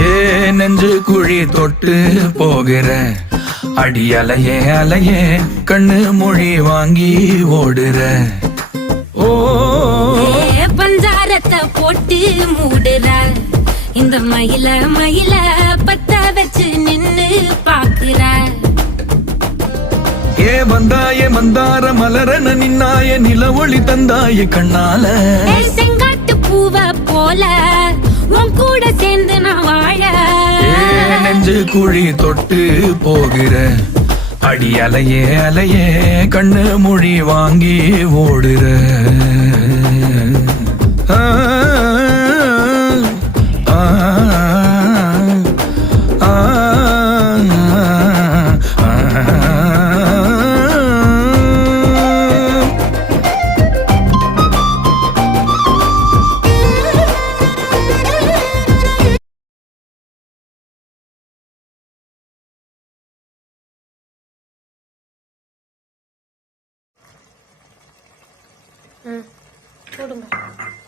ஏ நெஞ்சு குழி தொட்டு போகிற அடி அலையே அலையே கண்ணு மொழி வாங்கி ஓடுற. ஓ பஞ்சாரத்தை போட்டு மூடுற இந்த மயில மயில பத்த வச்சு நின்னு பாக்குற. ஏ வந்தாய மந்தார மலரன நின்னாய நில ஒளி தந்தாய கண்ணால. செங்காட்டு பூவ போல உன் கூட சேர்ந்து நான் வாழ. நெஞ்சு குழி தொட்டு போகிற அடி அலையே அலையே கண்ணு மொழி வாங்கி ஓடுற. போடுங்க.